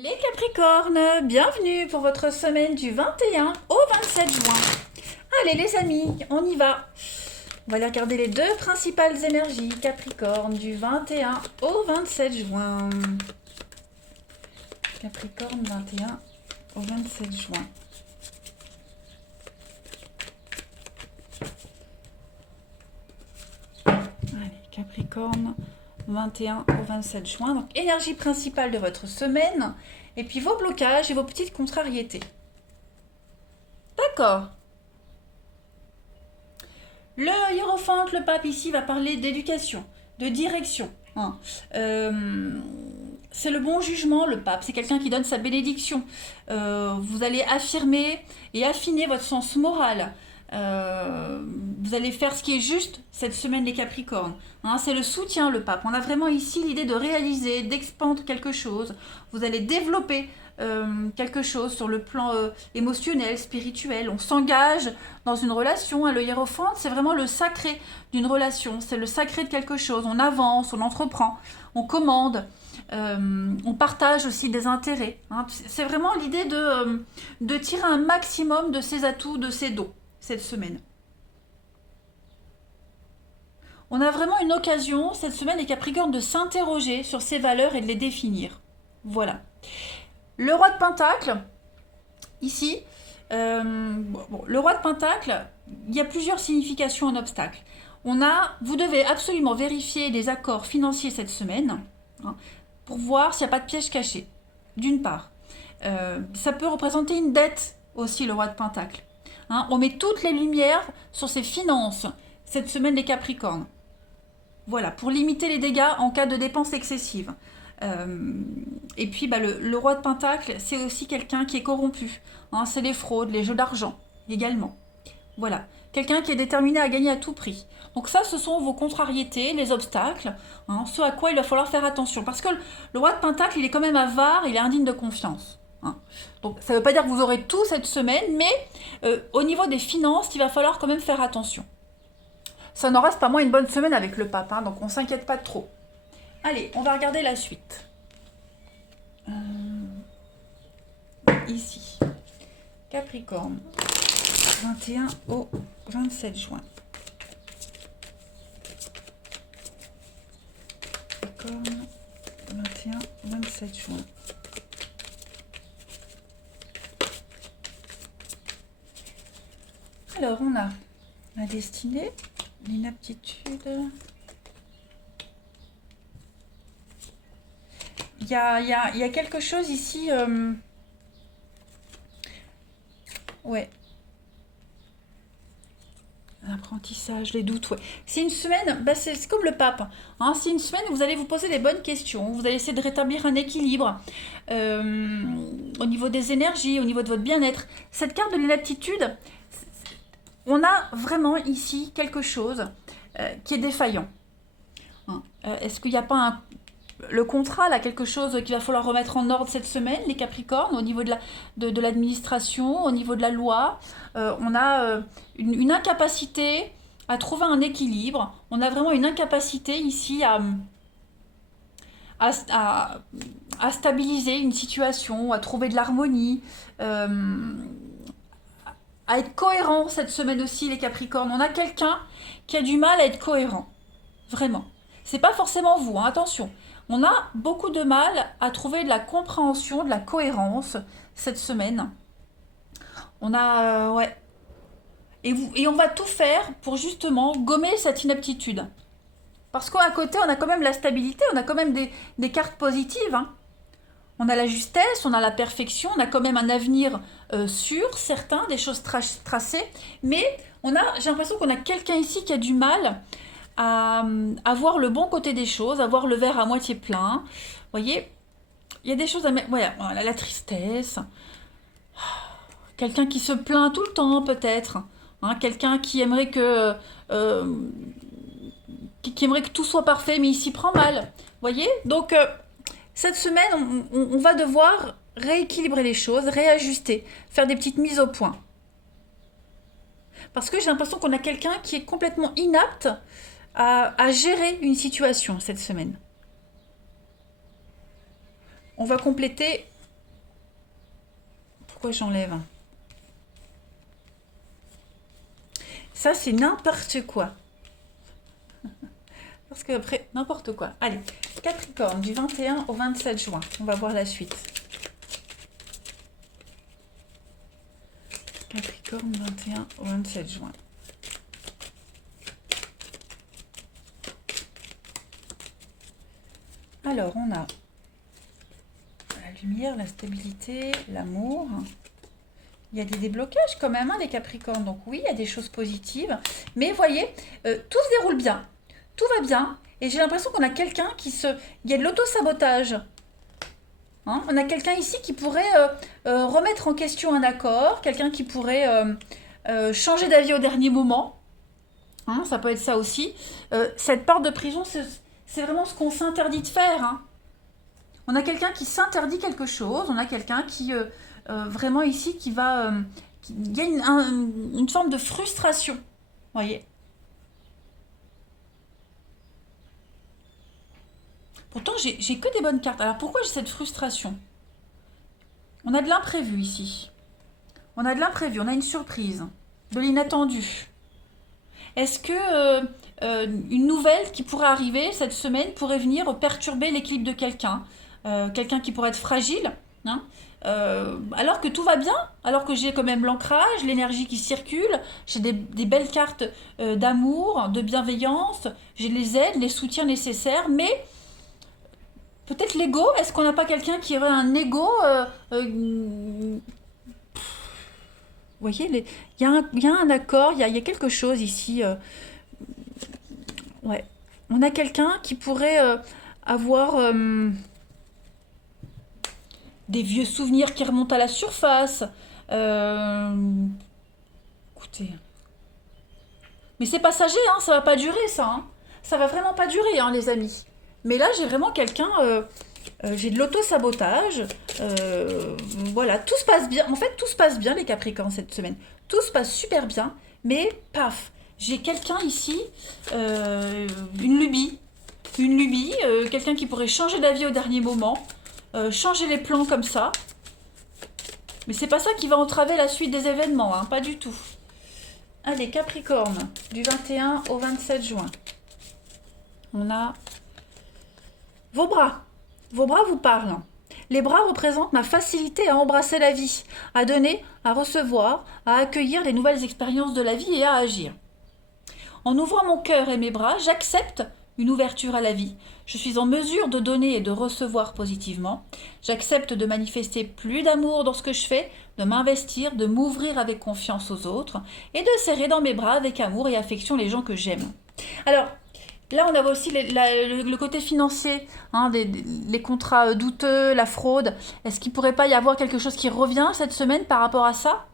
Les Capricornes, bienvenue pour votre semaine du 21 au 27 juin. Allez les amis, on y va. On va aller regarder les deux principales énergies Capricorne du 21 au 27 juin. Capricorne 21 au 27 juin. Allez, Capricorne 21 au 27 juin. Donc, énergie principale de votre semaine. Et puis vos blocages et vos petites contrariétés. D'accord. Le hiérophante, le pape ici, va parler d'éducation, de direction. C'est le bon jugement, le pape. C'est quelqu'un qui donne sa bénédiction. Vous allez affirmer et affiner votre sens moral. Vous allez faire ce qui est juste cette semaine, les Capricornes. C'est le soutien, le pape. On a vraiment ici l'idée de réaliser, d'expandre quelque chose. Vous allez développer quelque chose sur le plan émotionnel, spirituel. On s'engage dans une relation. Le hiérophante, c'est vraiment le sacré d'une relation. C'est le sacré de quelque chose. On avance, on entreprend, on commande. On partage aussi des intérêts. C'est vraiment l'idée de tirer un maximum de ses atouts, de ses dons cette semaine. On a vraiment une occasion cette semaine, les Capricornes, de s'interroger sur ses valeurs et de les définir. Voilà. Le roi de Pentacle, ici, le roi de Pentacle, il y a plusieurs significations en obstacle. Vous devez absolument vérifier les accords financiers cette semaine pour voir s'il n'y a pas de piège caché, d'une part. Ça peut représenter une dette aussi, le roi de Pentacle. On met toutes les lumières sur ses finances cette semaine, les Capricornes. Voilà, pour limiter les dégâts en cas de dépenses excessives. Et puis, le roi de Pentacle, c'est aussi quelqu'un qui est corrompu. C'est les fraudes, les jeux d'argent également. Voilà, quelqu'un qui est déterminé à gagner à tout prix. Donc ça, ce sont vos contrariétés, les obstacles, ce à quoi il va falloir faire attention. Parce que le roi de Pentacle, il est quand même avare, il est indigne de confiance. Donc ça ne veut pas dire que vous aurez tout cette semaine, mais au niveau des finances, il va falloir quand même faire attention. Ça n'en reste pas moins une bonne semaine avec le pape, donc on ne s'inquiète pas trop. Allez, on va regarder la suite. Ici, Capricorne, 21 au 27 juin. Capricorne, 21 au 27 juin. Alors, on a la destinée, l'inaptitude. Il y a quelque chose ici. Ouais. L'apprentissage, les doutes, ouais. C'est une semaine, c'est comme le pape. C'est une semaine où vous allez vous poser les bonnes questions. Vous allez essayer de rétablir un équilibre au niveau des énergies, au niveau de votre bien-être. Cette carte de l'inaptitude, on a vraiment ici quelque chose qui est défaillant. Est-ce qu'il n'y a pas le contrat, là, quelque chose qu'il va falloir remettre en ordre cette semaine, les Capricornes, au niveau de l'administration, au niveau de la loi. On a une incapacité à trouver un équilibre. On a vraiment une incapacité ici à stabiliser une situation, à trouver de l'harmonie, à être cohérent cette semaine aussi, les Capricornes. On a quelqu'un qui a du mal à être cohérent. Vraiment. C'est pas forcément vous, attention. On a beaucoup de mal à trouver de la compréhension, de la cohérence cette semaine. On a, ouais. Et on va tout faire pour justement gommer cette inaptitude. Parce qu'à côté, on a quand même la stabilité, on a quand même des cartes positives. On a la justesse, on a la perfection, on a quand même un avenir sûr, certain, des choses tracées. Mais j'ai l'impression qu'on a quelqu'un ici qui a du mal à voir le bon côté des choses, à voir le verre à moitié plein. Vous voyez, il y a des choses à mettre. Voilà, la tristesse. Quelqu'un qui se plaint tout le temps, peut-être. Quelqu'un qui aimerait qui aimerait que tout soit parfait, mais il s'y prend mal. Vous voyez. Donc, cette semaine, on va devoir rééquilibrer les choses, réajuster, faire des petites mises au point. Parce que j'ai l'impression qu'on a quelqu'un qui est complètement inapte à gérer une situation cette semaine. On va compléter Pourquoi j'enlève? Ça, c'est n'importe quoi. Parce que après, n'importe quoi. Allez, Capricorne, du 21 au 27 juin. On va voir la suite. Capricorne, 21 au 27 juin. Alors, on a la lumière, la stabilité, l'amour. Il y a des déblocages quand même, hein, les Capricornes. Donc oui, il y a des choses positives. Mais vous voyez, tout se déroule bien. Tout va bien. Et j'ai l'impression qu'on a quelqu'un qui se... Il y a de l'auto-sabotage. Hein, on a quelqu'un ici qui pourrait remettre en question un accord. Quelqu'un qui pourrait changer d'avis au dernier moment. Hein, ça peut être ça aussi. Cette porte de prison, c'est vraiment ce qu'on s'interdit de faire. Hein. On a quelqu'un qui s'interdit quelque chose. On a quelqu'un qui... vraiment ici qui va... il y a une forme de frustration. Vous voyez. Pourtant, j'ai que des bonnes cartes. Alors pourquoi j'ai cette frustration? On a de l'imprévu ici. On a de l'imprévu, on a une surprise. De l'inattendu. Est-ce que une nouvelle qui pourrait arriver cette semaine pourrait venir perturber l'équilibre de quelqu'un? Quelqu'un qui pourrait être fragile, hein, alors que tout va bien, alors que j'ai quand même l'ancrage, l'énergie qui circule, j'ai des belles cartes d'amour, de bienveillance, j'ai les aides, les soutiens nécessaires, mais peut-être l'ego. Est-ce qu'on n'a pas quelqu'un qui aurait un ego vous voyez, il y a un accord, il y a quelque chose ici. Ouais. On a quelqu'un qui pourrait avoir des vieux souvenirs qui remontent à la surface. Écoutez. Mais c'est passager, hein, ça va pas durer ça. Hein. Ça va vraiment pas durer, hein, les amis. Mais là, j'ai vraiment quelqu'un... j'ai de l'auto-sabotage. Voilà, tout se passe bien. En fait, tout se passe bien, les Capricornes, cette semaine. Tout se passe super bien. Mais, paf, j'ai quelqu'un ici, une lubie. Une lubie, quelqu'un qui pourrait changer d'avis au dernier moment. Changer les plans comme ça. Mais c'est pas ça qui va entraver la suite des événements, hein, pas du tout. Allez, Capricorne, du 21 au 27 juin. On a vos bras. Vos bras vous parlent. Les bras représentent ma facilité à embrasser la vie, à donner, à recevoir, à accueillir les nouvelles expériences de la vie et à agir. En ouvrant mon cœur et mes bras, j'accepte une ouverture à la vie. Je suis en mesure de donner et de recevoir positivement. J'accepte de manifester plus d'amour dans ce que je fais, de m'investir, de m'ouvrir avec confiance aux autres et de serrer dans mes bras avec amour et affection les gens que j'aime. Alors, là, on a aussi le côté financier, hein, les contrats douteux, la fraude. Est-ce qu'il ne pourrait pas y avoir quelque chose qui revient cette semaine par rapport à ça,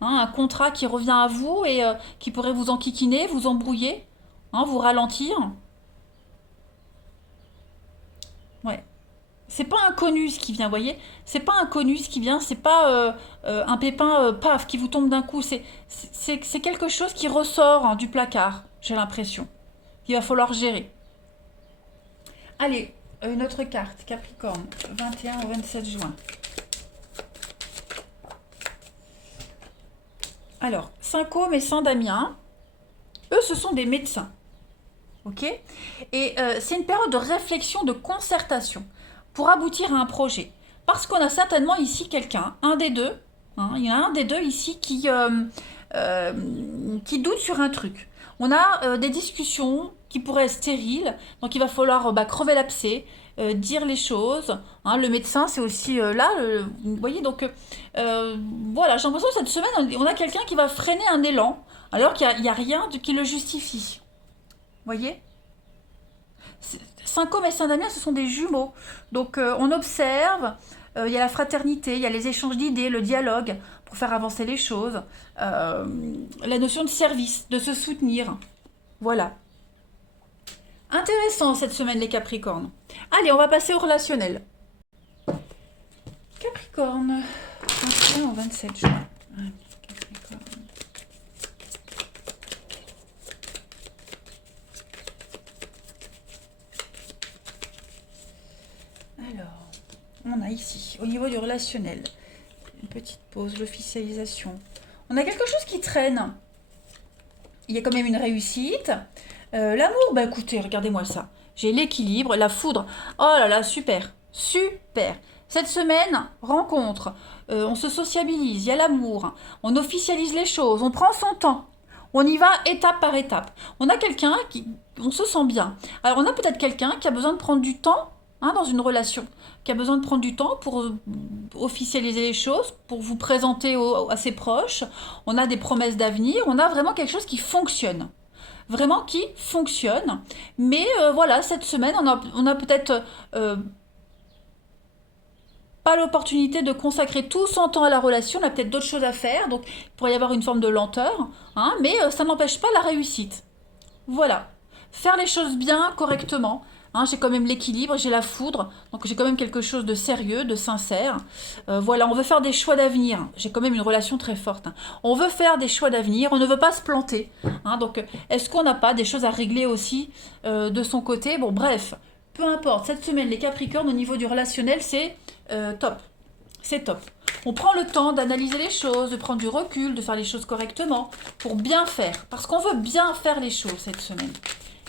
hein, un contrat qui revient à vous et qui pourrait vous enquiquiner, vous embrouiller, hein, vous ralentir. Ouais. C'est pas inconnu ce qui vient, vous voyez. C'est pas inconnu ce qui vient, c'est pas un pépin paf qui vous tombe d'un coup. C'est quelque chose qui ressort, hein, du placard, j'ai l'impression. Il va falloir gérer. Allez, une autre carte, Capricorne, 21 au 27 juin. Alors, Saint-Côme et Saint-Damien, eux, ce sont des médecins. Ok. Et c'est une période de réflexion, de concertation pour aboutir à un projet. Parce qu'on a certainement ici quelqu'un, un des deux, hein, il y en a un des deux ici qui doute sur un truc. On a des discussions qui pourraient être stériles, donc il va falloir crever l'abcès, dire les choses. Hein, le médecin, c'est aussi là, vous voyez, donc voilà, j'ai l'impression que cette semaine, on a quelqu'un qui va freiner un élan, alors qu'il n'y a rien qui le justifie. Vous voyez? Saint-Côme et Saint-Damien, ce sont des jumeaux. Donc on observe, il y a la fraternité, il y a les échanges d'idées, le dialogue pour faire avancer les choses, la notion de service, de se soutenir. Voilà. Intéressant cette semaine, les Capricornes. Allez, on va passer au relationnel. Capricorne, 21 au 27 juin. Capricorne. Alors, on a ici, au niveau du relationnel, Une petite pause, l'officialisation. On a quelque chose qui traîne. Il y a quand même une réussite. L'amour, bah écoutez, regardez-moi ça. J'ai l'équilibre, la foudre. Oh là là, super, super. Cette semaine, rencontre. On se sociabilise, il y a l'amour. On officialise les choses, on prend son temps. On y va étape par étape. On a quelqu'un qui... On se sent bien. Alors on a peut-être quelqu'un qui a besoin de prendre du temps dans une relation, qui a besoin de prendre du temps pour officialiser les choses, pour vous présenter à ses proches. On a des promesses d'avenir, on a vraiment quelque chose qui fonctionne. Vraiment qui fonctionne. Mais voilà, cette semaine, on a peut-être pas l'opportunité de consacrer tout son temps à la relation, on a peut-être d'autres choses à faire, donc il pourrait y avoir une forme de lenteur, mais ça n'empêche pas la réussite. Voilà. Faire les choses bien, correctement. J'ai quand même l'équilibre, j'ai la foudre, donc j'ai quand même quelque chose de sérieux, de sincère. Voilà, on veut faire des choix d'avenir. J'ai quand même une relation très forte. On veut faire des choix d'avenir, on ne veut pas se planter. Donc, est-ce qu'on n'a pas des choses à régler aussi de son côté? Bon, bref, peu importe. Cette semaine, les Capricornes, au niveau du relationnel, c'est top. C'est top. On prend le temps d'analyser les choses, de prendre du recul, de faire les choses correctement, pour bien faire. Parce qu'on veut bien faire les choses cette semaine.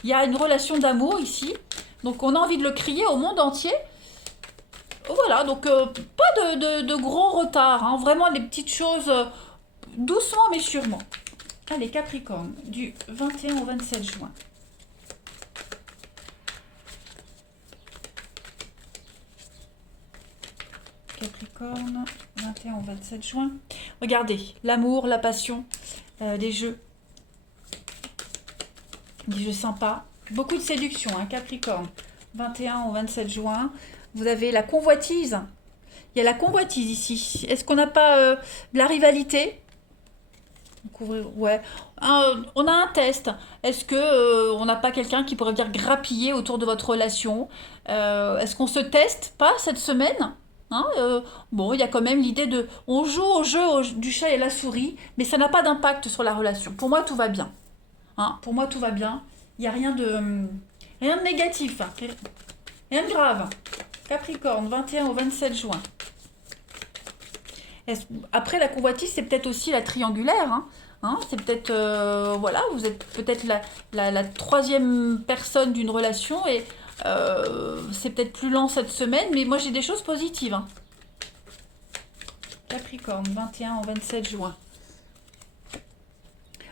Il y a une relation d'amour ici, donc on a envie de le crier au monde entier. Voilà, donc pas de gros retard, vraiment les petites choses doucement mais sûrement. Allez, Capricorne, du 21 au 27 juin. Capricorne, 21 au 27 juin. Regardez, l'amour, la passion, des jeux. Des jeux sympas. Beaucoup de séduction, Capricorne. 21 au 27 juin. Vous avez la convoitise. Il y a la convoitise ici. Est-ce qu'on n'a pas de la rivalité? Ouais. On a un test. Est-ce que on n'a pas quelqu'un qui pourrait venir grappiller autour de votre relation? Est-ce qu'on se teste pas cette semaine? Bon, il y a quand même l'idée de... On joue au jeu du chat et la souris, mais ça n'a pas d'impact sur la relation. Pour moi, tout va bien. Pour moi, tout va bien. Il n'y a rien de négatif. Rien de grave. Capricorne, 21 au 27 juin. Après, la convoitise, c'est peut-être aussi la triangulaire. C'est peut-être... voilà, vous êtes peut-être la troisième personne d'une relation et c'est peut-être plus lent cette semaine, mais moi, j'ai des choses positives. Capricorne, 21 au 27 juin.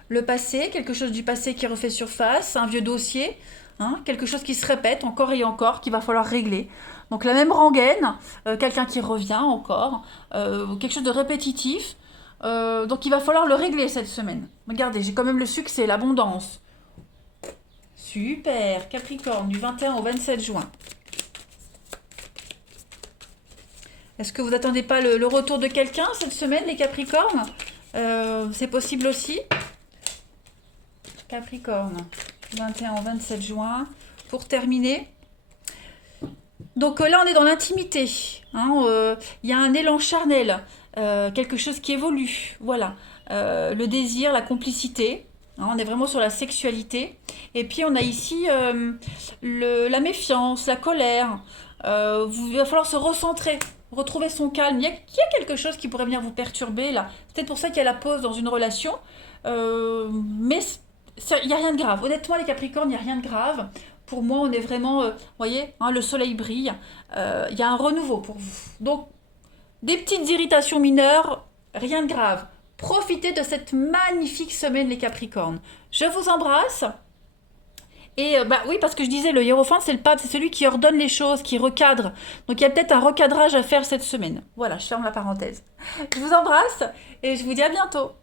Le passé, quelque chose du passé qui refait surface, un vieux dossier, quelque chose qui se répète encore et encore, qu'il va falloir régler. Donc la même rengaine, quelqu'un qui revient encore, quelque chose de répétitif. Donc il va falloir le régler cette semaine. Regardez, j'ai quand même le succès, l'abondance. Super, Capricorne, du 21 au 27 juin. Est-ce que vous n'attendez pas le retour de quelqu'un cette semaine, les Capricornes? C'est possible aussi. Capricorne, 21 au 27 juin. Pour terminer, donc là on est dans l'intimité. Il y a un élan charnel, quelque chose qui évolue. Voilà, le désir, la complicité. On est vraiment sur la sexualité. Et puis on a ici la méfiance, la colère. Il va falloir se recentrer, retrouver son calme. Il y a quelque chose qui pourrait venir vous perturber là. C'est peut-être pour ça qu'il y a la pause dans une relation. Mais il n'y a rien de grave. Honnêtement, les Capricornes, il n'y a rien de grave. Pour moi, on est vraiment, vous voyez, le soleil brille. Il y a un renouveau pour vous. Donc, des petites irritations mineures, rien de grave. Profitez de cette magnifique semaine, les Capricornes. Je vous embrasse. Et oui, parce que je disais, le hiérophante, c'est le pape, c'est celui qui ordonne les choses, qui recadre. Donc, il y a peut-être un recadrage à faire cette semaine. Voilà, je ferme la parenthèse. Je vous embrasse et je vous dis à bientôt.